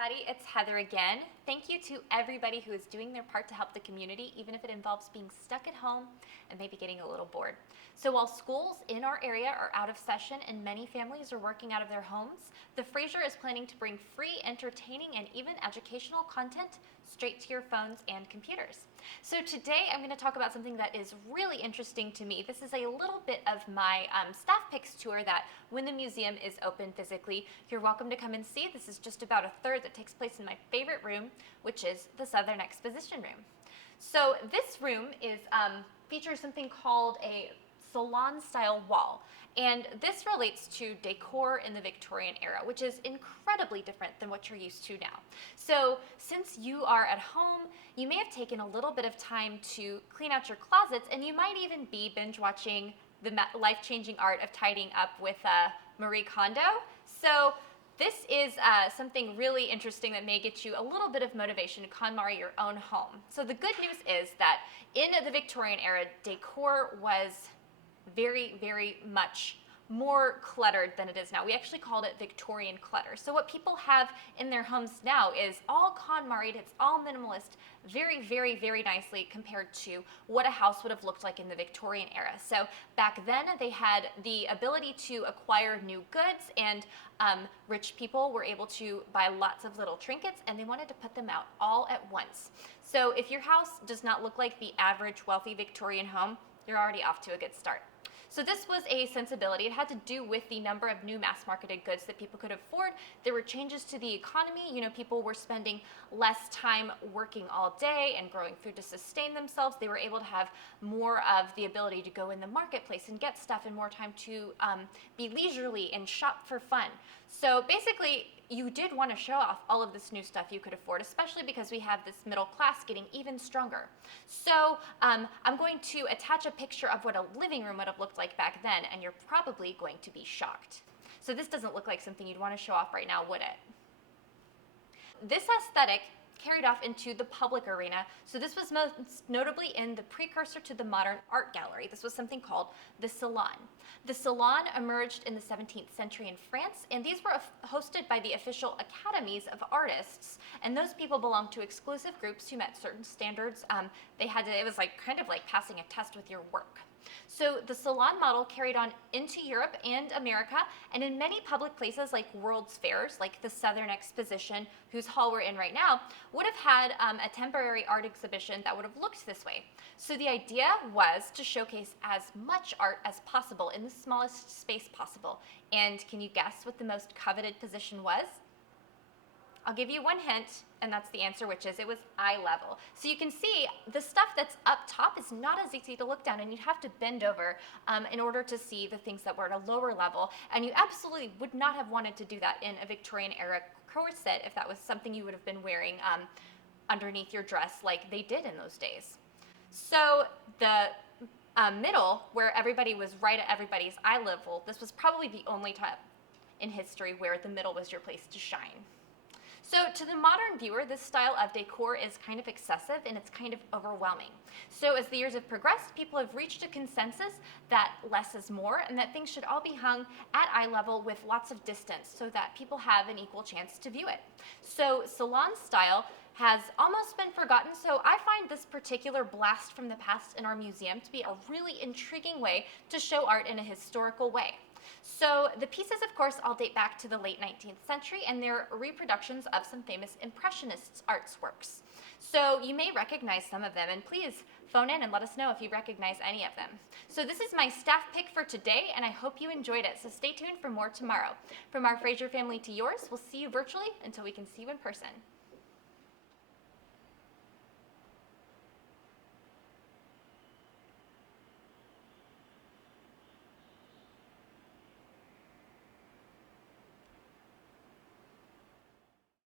everybody, it's Heather again. Thank you to everybody who is doing their part to help the community, even if it involves being stuck at home and maybe getting a little bored. So while schools in our area are out of session and many families are working out of their homes, the Fraser is planning to bring free, entertaining, and even educational content straight to your phones and computers. So today I'm going to talk about something that is really interesting to me. This is a little bit of my staff picks tour that when the museum is open physically, you're welcome to come and see. This is just about a third that takes place in my favorite room, which is the Southern Exposition room. So this room is features something called a Salon-style wall, and this relates to decor in the Victorian era, which is incredibly different than what you're used to now. So since you are at home, you may have taken a little bit of time to clean out your closets, and you might even be binge watching the life-changing art of tidying up with Marie Kondo. So this is something really interesting that may get you a little bit of motivation to KonMari your own home. So the good news is that in the Victorian era, decor was very, very much more cluttered than it is now. We actually called it Victorian clutter. So what people have in their homes now is all KonMari'd, it's all minimalist, very, very, very nicely compared to what a house would have looked like in the Victorian era. So back then they had the ability to acquire new goods, and rich people were able to buy lots of little trinkets, and they wanted to put them out all at once. So if your house does not look like the average wealthy Victorian home, you're already off to a good start. So this was a sensibility. It had to do with the number of new mass-marketed goods that people could afford. There were changes to the economy. You know, people were spending less time working all day and growing food to sustain themselves. They were able to have more of the ability to go in the marketplace and get stuff, and more time to be leisurely and shop for fun. So basically, you did want to show off all of this new stuff you could afford, especially because we have this middle class getting even stronger. So I'm going to attach a picture of what a living room would have looked like back then, and you're probably going to be shocked. So this doesn't look like something you'd want to show off right now, would it? This aesthetic carried off into the public arena. So this was most notably in the precursor to the modern art gallery. This was something called the Salon. The Salon emerged in the 17th century in France, and these were hosted by the official academies of artists, and those people belonged to exclusive groups who met certain standards. It was like kind of like passing a test with your work. So the Salon model carried on into Europe and America, and in many public places like World's Fairs, like the Southern Exposition, whose hall we're in right now, would have had a temporary art exhibition that would have looked this way. So the idea was to showcase as much art as possible in the smallest space possible. And can you guess what the most coveted position was? I'll give you one hint, and that's the answer, which is it was eye level. So you can see the stuff that's up top is not as easy to look down, and you'd have to bend over in order to see the things that were at a lower level. And you absolutely would not have wanted to do that in a Victorian era corset if that was something you would have been wearing underneath your dress like they did in those days. So the middle, where everybody was right at everybody's eye level, this was probably the only time in history where the middle was your place to shine. So to the modern viewer, this style of decor is kind of excessive and it's kind of overwhelming. So as the years have progressed, people have reached a consensus that less is more, and that things should all be hung at eye level with lots of distance so that people have an equal chance to view it. So salon style has almost been forgotten, so I find this particular blast from the past in our museum to be a really intriguing way to show art in a historical way. So the pieces, of course, all date back to the late 19th century, and they're reproductions of some famous Impressionist arts works. So you may recognize some of them, and please phone in and let us know if you recognize any of them. So this is my staff pick for today, and I hope you enjoyed it. So stay tuned for more tomorrow. From our Fraser family to yours, we'll see you virtually until we can see you in person.